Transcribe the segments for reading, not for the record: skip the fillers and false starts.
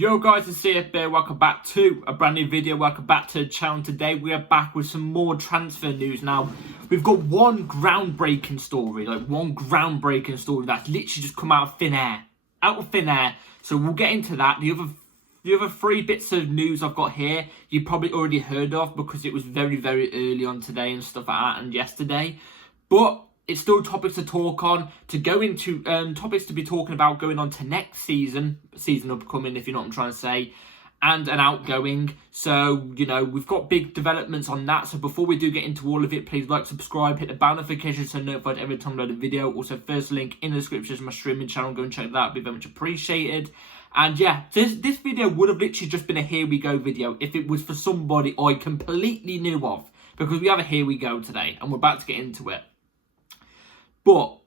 Yo guys, it's CFB. Welcome back to a brand new video. Welcome back to the channel. Today we are back with some more transfer news. Now, we've got one groundbreaking story, that's literally just come out of thin air. So we'll get into that. The other three bits of news I've got here, you probably already heard of because it was very, very early on today and stuff like that and yesterday. But it's still topics to talk on, to go into topics to be talking about going on to next season upcoming, if you know what I'm trying to say, and an outgoing. So, you know, we've got big developments on that. So before we do get into all of it, please like, subscribe, hit the bell notification so you're notified every time I load a video. Also, first link in the description is my streaming channel. Go and check that out. It'd be very much appreciated. And yeah, this video would have literally just been a here we go video if it was for somebody I completely knew of, because we have a here we go today and we're about to get into it. But,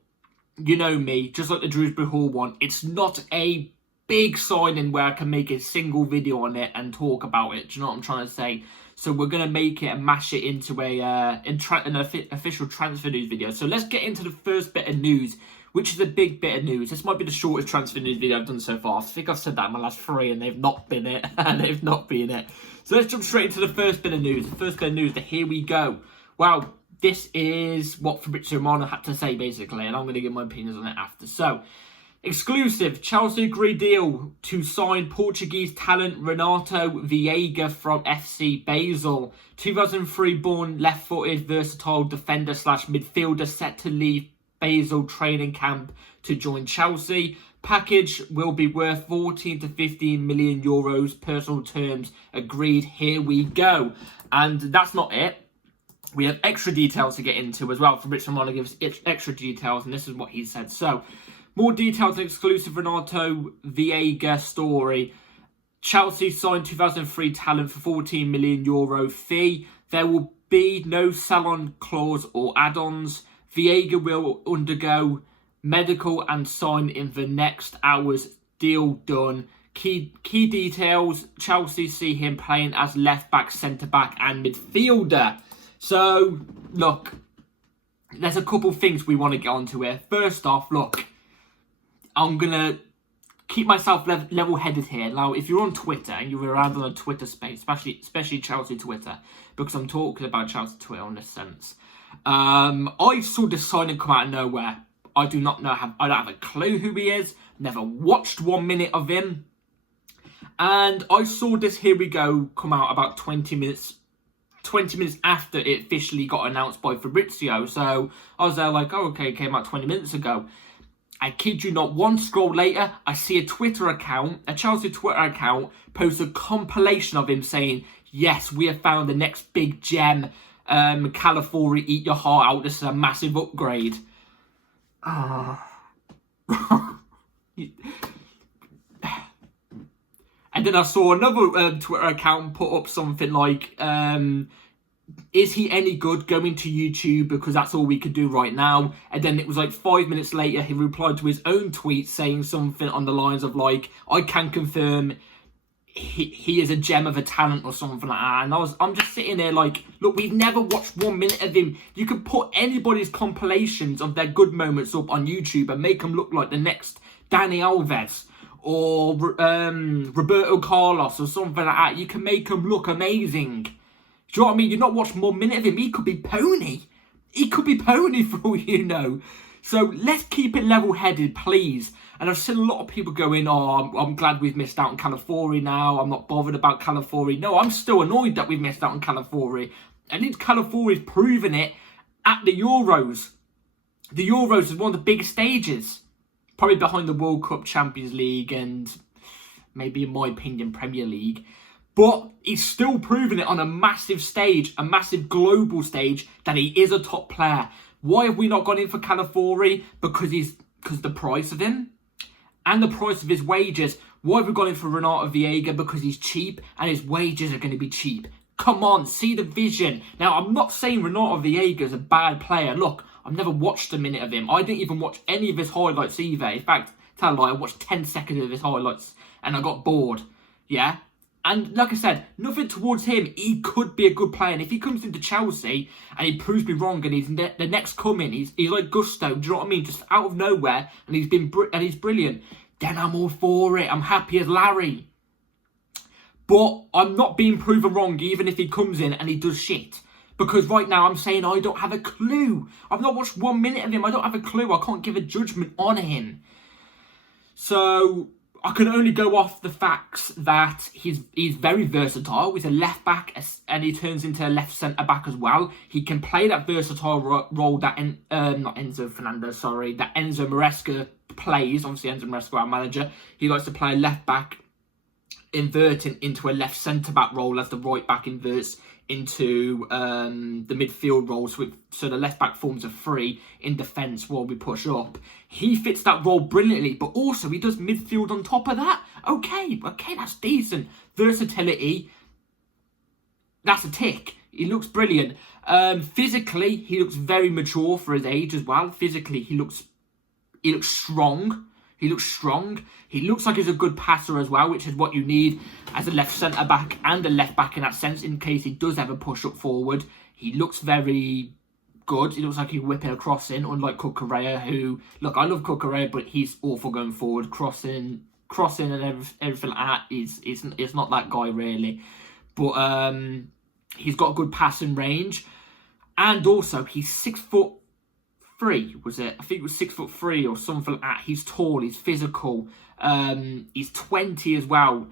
you know me, just like the Drewsbury Hall one, it's not a big signing where I can make a single video on it and talk about it. Do you know what I'm trying to say? So we're going to make it and mash it into an official transfer news video. So let's get into the first bit of news, which is a big bit of news. This might be the shortest transfer news video I've done so far. I think I've said that in my last three and they've not been it. So let's jump straight into the first bit of news. The first bit of news, the here we go. Wow. This is what Fabrizio Romano had to say, basically, and I'm going to give my opinions on it after. So, exclusive, Chelsea agree deal to sign Portuguese talent Renato Viega from FC Basel. 2003-born, left-footed, versatile defender/midfielder set to leave Basel training camp to join Chelsea. Package will be worth 14 to 15 million euros. Personal terms agreed. Here we go. And that's not it. We have extra details to get into as well. Fabrizio Romano gives extra details, and this is what he said. So, more details and exclusive Renato Viega story. Chelsea signed 2003 talent for 14 million euro fee. There will be no sell-on clause or add-ons. Viega will undergo medical and sign in the next hours. Deal done. Key details. Chelsea see him playing as left-back, centre-back and midfielder. So, look, there's a couple things we want to get onto here. First off, look, I'm going to keep myself level-headed here. Now, if you're on Twitter and you're around on a Twitter space, especially Chelsea Twitter, because I'm talking about Chelsea Twitter in this sense, I saw this signing come out of nowhere. I don't have a clue who he is, never watched 1 minute of him, and I saw this here we go come out about 20 minutes after it officially got announced by Fabrizio. So I was there like, oh, okay, it came out 20 minutes ago. I kid you not, one scroll later, I see a Chelsea Twitter account, post a compilation of him saying, yes, we have found the next big gem. Calafiori, eat your heart out. This is a massive upgrade. And then I saw another Twitter account put up something like, is he any good, going to YouTube because that's all we could do right now. And then it was like 5 minutes later, he replied to his own tweet saying something on the lines of like, I can confirm he is a gem of a talent or something like that. And I'm just sitting there like, look, we've never watched 1 minute of him. You could put anybody's compilations of their good moments up on YouTube and make them look like the next Dani Alves or Roberto Carlos or something like that. You can make him look amazing. Do you know what I mean? You've not watched 1 minute of him. He could be pony. He could be pony for all you know. So let's keep it level-headed, please. And I've seen a lot of people going, oh, I'm glad we've missed out on Calafiori now. I'm not bothered about Calafiori. No, I'm still annoyed that we've missed out on Calafiori. And Calafiori's proven it at the Euros. The Euros is one of the biggest stages. Probably behind the World Cup, Champions League, and maybe, in my opinion, Premier League. But he's still proven it on a massive stage, a massive global stage, that he is a top player. Why have we not gone in for Calafiori? Because the price of him and the price of his wages. Why have we gone in for Renato Viega? Because he's cheap and his wages are going to be cheap. Come on, see the vision. Now, I'm not saying Renato Viega is a bad player. Look, I've never watched a minute of him. I didn't even watch any of his highlights either. In fact, tell a lie, I watched 10 seconds of his highlights and I got bored. Yeah? And like I said, nothing towards him. He could be a good player. And if he comes into Chelsea and he proves me wrong and he's the next coming, he's like Gusto, do you know what I mean? Just out of nowhere, and he's brilliant. Then I'm all for it. I'm happy as Larry. But I'm not being proven wrong even if he comes in and he does shit. Because right now I'm saying I don't have a clue. I've not watched 1 minute of him. I don't have a clue. I can't give a judgment on him. So I can only go off the facts that he's very versatile. He's a left back and he turns into a left centre back as well. He can play that versatile role that not Enzo Fernandez, sorry, that Enzo Maresca plays. Obviously Enzo Maresca, our manager, he likes to play left back, inverting into a left centre back role as the right back inverts into the midfield role, so the left back forms a three in defence while we push up. He fits that role brilliantly, but also he does midfield on top of that. Okay, that's decent. Versatility, that's a tick. He looks brilliant. Physically, he looks very mature for his age as well. Physically, he looks strong. He looks strong. He looks like he's a good passer as well, which is what you need as a left centre-back and a left-back in that sense, in case he does ever push up forward. He looks very good. He looks like he's whipping a cross in, unlike Cucurella, who... Look, I love Cucurella, but he's awful going forward. Crossing and everything like that, it's not that guy, really. But he's got a good passing range. And also, he's 6'3", was it? I think it was 6'3" or something like that. He's tall, he's physical. He's 20 as well.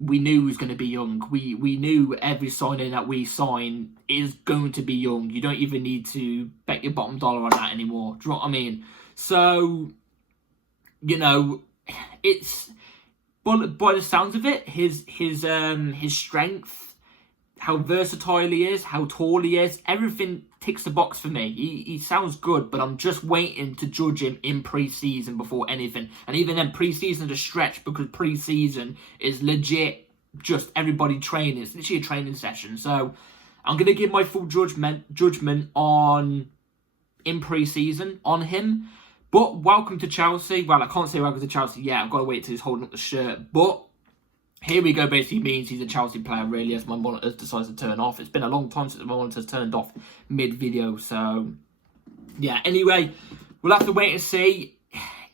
We knew he was going to be young. We knew every signing that we sign is going to be young. You don't even need to bet your bottom dollar on that anymore. Do you know what I mean? So, you know, it's... By the sounds of it, his strength, how versatile he is, how tall he is, everything ticks the box for me. He sounds good, but I'm just waiting to judge him in pre-season before anything. And even then, pre-season is a stretch, because pre-season is legit just everybody training. It's literally a training session. So I'm going to give my full judgment on in pre-season on him. But welcome to Chelsea. Well, I can't say welcome to Chelsea yet. I've got to wait till he's holding up the shirt. But here we go, basically means he's a Chelsea player, really, as my monitor decides to turn off. It's been a long time since my monitor's turned off mid-video, so... Yeah, anyway, we'll have to wait and see.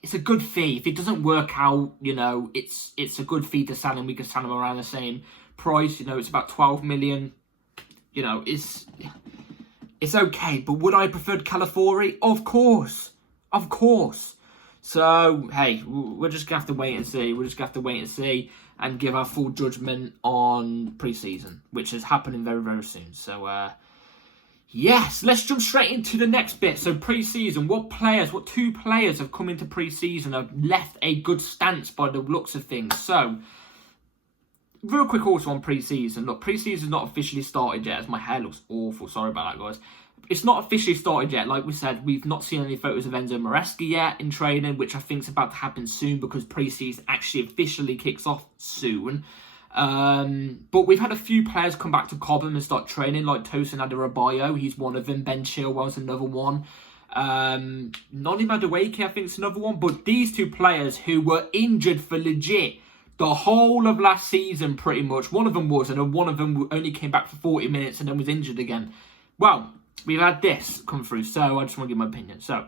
It's a good fee. If it doesn't work out, you know, it's a good fee to sell him. We can sell him around the same price. You know, it's about 12 million. You know, it's okay. But would I have preferred Calafiori? Of course. Of course. So, hey, we're just going to have to wait and see. We're just going to have to wait and see and give our full judgment on pre-season, which is happening very, very soon. So, yes, let's jump straight into the next bit. So, pre-season, what two players have come into pre-season have left a good stance by the looks of things? So, real quick also on pre-season. Look, pre-season's not officially started yet, as my hair looks awful. Sorry about that, guys. It's not officially started yet. Like we said, we've not seen any photos of Enzo Maresca yet in training, which I think is about to happen soon because pre-season actually officially kicks off soon. But we've had a few players come back to Cobham and start training, like Tosin Adarabioyo. He's one of them. Ben Chilwell's another one. Noni Madueke, I think, is another one. But these two players who were injured for legit the whole of last season, pretty much. One of them was, and then one of them only came back for 40 minutes and then was injured again. Well, we've had this come through, so I just want to give my opinion. So,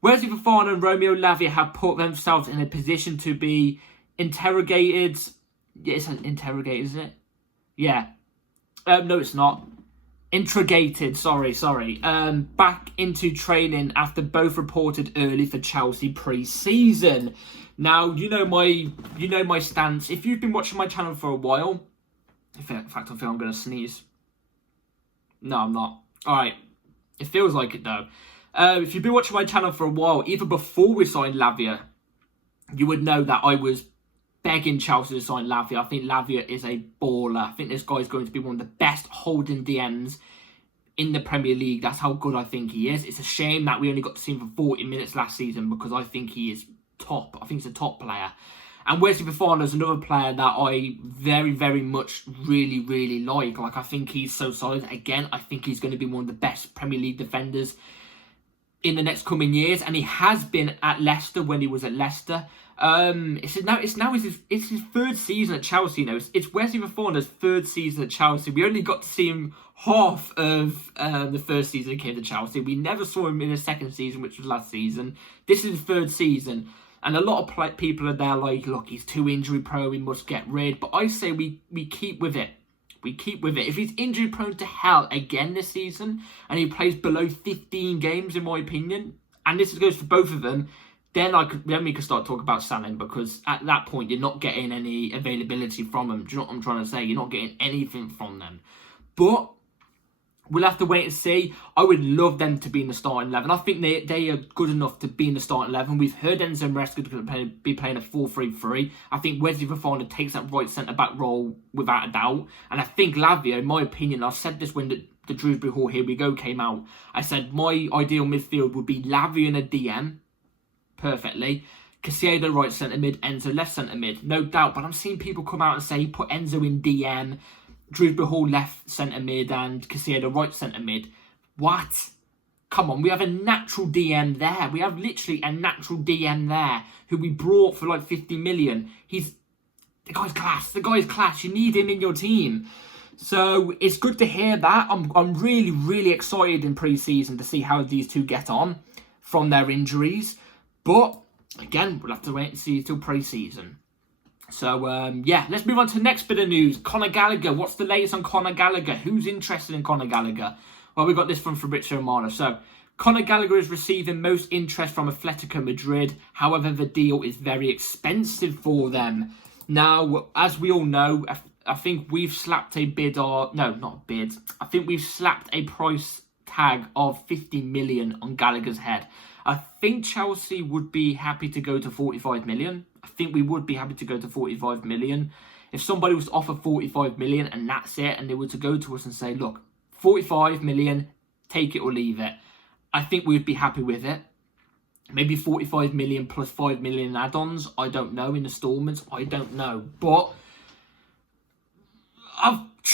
Wesley Fofana and Romeo Lavia have put themselves in a position to be interrogated. Yeah, it's an interrogated, isn't it? Yeah. No, it's not. Intrigated, sorry. Back into training after both reported early for Chelsea pre-season. Now, you know my stance. If you've been watching my channel for a while, in fact, I feel I'm going to sneeze. No, I'm not. Alright, it feels like it though. If you've been watching my channel for a while, even before we signed Lavia, you would know that I was begging Chelsea to sign Lavia. I think Lavia is a baller. I think this guy is going to be one of the best holding DMs in the Premier League. That's how good I think he is. It's a shame that we only got to see him for 40 minutes last season because I think he is top. I think he's a top player. And Wesley Fofana is another player that I very, very much really like. Like, I think he's so solid. Again, I think he's going to be one of the best Premier League defenders in the next coming years. And he has been at Leicester when he was at Leicester. It's his third season at Chelsea. You know, it's Wesley Fofana's third season at Chelsea. We only got to see him half of the first season he came to Chelsea. We never saw him in his second season, which was last season. This is his third season. And a lot of people are there like, look, he's too injury prone, we must get rid. But I say we keep with it. We keep with it. If he's injury prone to hell again this season, and he plays below 15 games, in my opinion, and this goes for both of them, then we can start talking about selling, because at that point you're not getting any availability from them. Do you know what I'm trying to say? You're not getting anything from them. But we'll have to wait and see. I would love them to be in the starting 11. I think they are good enough to be in the starting 11. We've heard Enzo Maresca is going to be playing a 4-3-3. I think Wesley Fofana takes that right centre-back role without a doubt. And I think Lavia, in my opinion, I said this when the Drewsbury Hall Here We Go came out. I said my ideal midfield would be Lavia and a DM. Perfectly. Caicedo right centre mid, Enzo left centre mid. No doubt. But I'm seeing people come out and say put Enzo in DM, Drewsbury Hall left centre mid, and Caicedo right centre mid. What? Come on, we have a natural DM there. We have literally a natural DM there who we brought for like 50 million. The guy's class. The guy's class. You need him in your team. So it's good to hear that. I'm really, really excited in pre-season to see how these two get on from their injuries. But again, we'll have to wait and see till pre-season. So, yeah, let's move on to the next bit of news. Conor Gallagher. What's the latest on Conor Gallagher? Who's interested in Conor Gallagher? Well, we got this from Fabrizio Romano. So, Conor Gallagher is receiving most interest from Atletico Madrid. However, the deal is very expensive for them. Now, as we all know, I think we've slapped a bid or... No, not a bid. I think we've slapped a price tag of 50 million on Gallagher's head. I think Chelsea would be happy to go to 45 million. I think we would be happy to go to 45 million. If somebody was to offer 45 million and that's it, and they were to go to us and say, look, 45 million, take it or leave it, I think we would be happy with it. Maybe 45 million plus 5 million add-ons. I don't know. In installments, I don't know. But,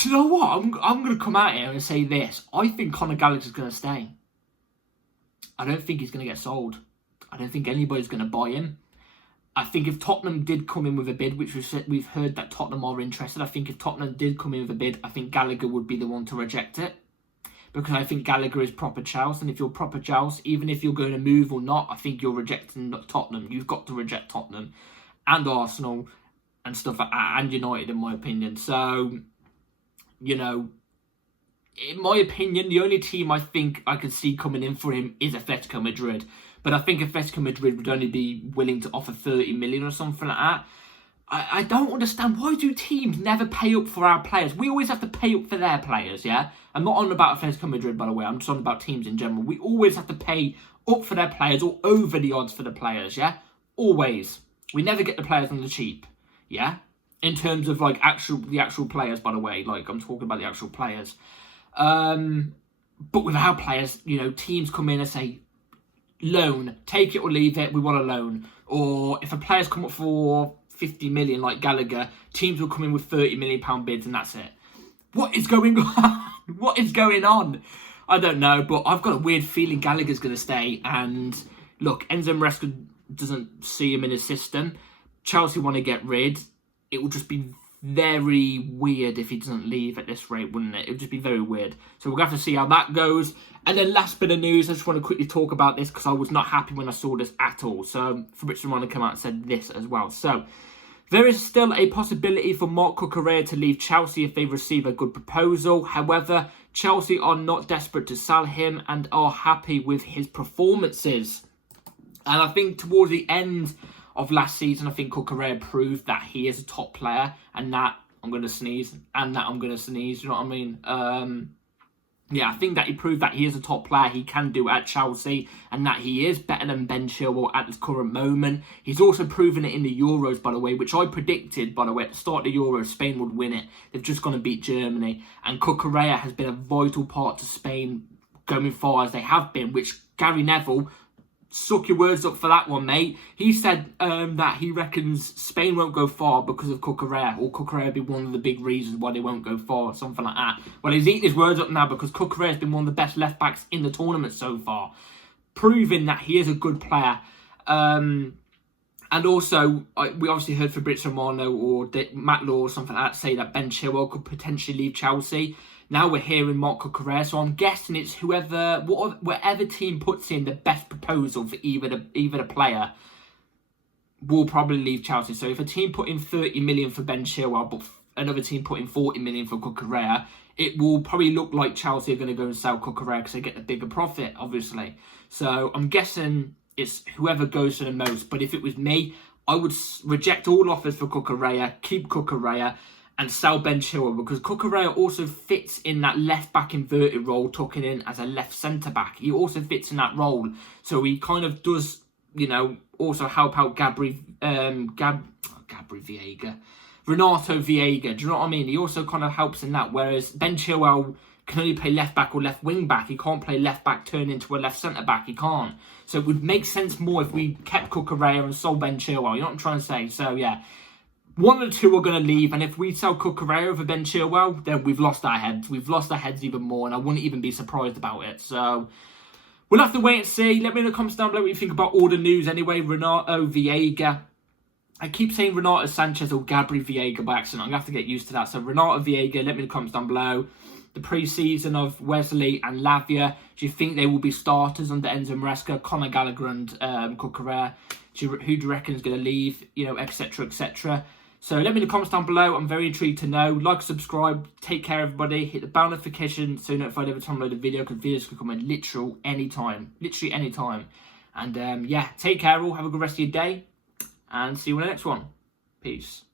you know what? I'm going to come out here and say this. I think Conor Gallagher's going to stay. I don't think he's going to get sold. I don't think anybody's going to buy him. I think if Tottenham did come in with a bid, which we've heard that Tottenham are interested, I think if Tottenham did come in with a bid, I think Gallagher would be the one to reject it. Because I think Gallagher is proper Chelsea, and if you're proper Chelsea, even if you're going to move or not, I think you're rejecting Tottenham. You've got to reject Tottenham and Arsenal and stuff like that, and United, in my opinion. So, you know, in my opinion, the only team I think I could see coming in for him is Atletico Madrid. But I think Atletico Madrid would only be willing to offer 30 million or something like that. I don't understand. Why do teams never pay up for our players? We always have to pay up for their players, yeah? I'm not on about Atletico Madrid, by the way. I'm just on about teams in general. We always have to pay up for their players or over the odds for the players, yeah? Always. We never get the players on the cheap, yeah? In terms of, like, the actual players, by the way. Like, I'm talking about the actual players. But with our players, you know, teams come in and say, loan, take it or leave it, we want a loan. Or if a player's come up for 50 million like Gallagher, teams will come in with 30 million pound bids and that's it. What is going on? What is going on? I don't know, but I've got a weird feeling Gallagher's going to stay. And look, Enzo Maresca doesn't see him in his system. Chelsea want to get rid. It will just be very weird if he doesn't leave at this rate, wouldn't it? It would just be very weird. So we'll have to see how that goes. And then last bit of news, I just want to quickly talk about this because I was not happy when I saw this at all. So Fabrizio Romano come out and said this as well. So there is still a possibility for Marc Cucurella to leave Chelsea if they receive a good proposal. However, Chelsea are not desperate to sell him and are happy with his performances. And I think towards the end of last season, I think Cucurella proved that he is a top player, and that I'm going to sneeze, and that I'm going to sneeze, you know what I mean? Yeah, I think that he proved that he is a top player, he can do at Chelsea, and that he is better than Ben Chilwell at this current moment. He's also proven it in the Euros, by the way, which I predicted, by the way, at the start of the Euros, Spain would win it. They've just gone to beat Germany, and Cucurella has been a vital part to Spain going far as they have been, which Gary Neville, suck your words up for that one, mate. He said that he reckons Spain won't go far because of Cucurella, or Cucurella will be one of the big reasons why they won't go far, or something like that. Well, he's eating his words up now because Cucurella has been one of the best left-backs in the tournament so far, proving that he is a good player. And also, we obviously heard Fabrizio Romano or Matt Law or something like that say that Ben Chilwell could potentially leave Chelsea. Now we're hearing Marc Cucurella, so I'm guessing it's whatever team puts in the best proposal for either the player. will probably leave Chelsea. So if a team put in 30 million for Ben Chilwell, but another team put in 40 million for Cucurella, it will probably look like Chelsea are going to go and sell Cucurella because they get the bigger profit, obviously. So I'm guessing it's whoever goes for the most. But if it was me, I would reject all offers for Cucurella, keep Cucurella, and sell Ben Chilwell, because Cucurella also fits in that left-back inverted role, tucking in as a left centre-back. He also fits in that role. So he kind of does, you know, also help out Renato Viega. Do you know what I mean? He also kind of helps in that, whereas Ben Chilwell can only play left-back or left-wing-back. He can't play left-back turn into a left centre-back. He can't. So it would make sense more if we kept Cucurella and sold Ben Chilwell. You know what I'm trying to say? So, yeah. One or two are going to leave, and if we sell Cucurella for Ben Chilwell, then we've lost our heads. We've lost our heads even more, and I wouldn't even be surprised about it. So, we'll have to wait and see. Let me know in the comments down below what you think about all the news anyway. Renato Viega. I keep saying Renato Sanchez or Gabri Viega by accident. I'm going to have to get used to that. So, Renato Viega, let me in the comments down below. The pre-season of Wesley and Lavia. Do you think they will be starters under Enzo Maresca, Conor Gallagher and Cucurella? Who do you reckon is going to leave? You know, etc., etc. So let me in the comments down below. I'm very intrigued to know. Like, subscribe. Take care, everybody. Hit the bell notification so you're notified every time I load a video, because videos can come in literally any time. And yeah, take care all. Have a good rest of your day. And see you in the next one. Peace.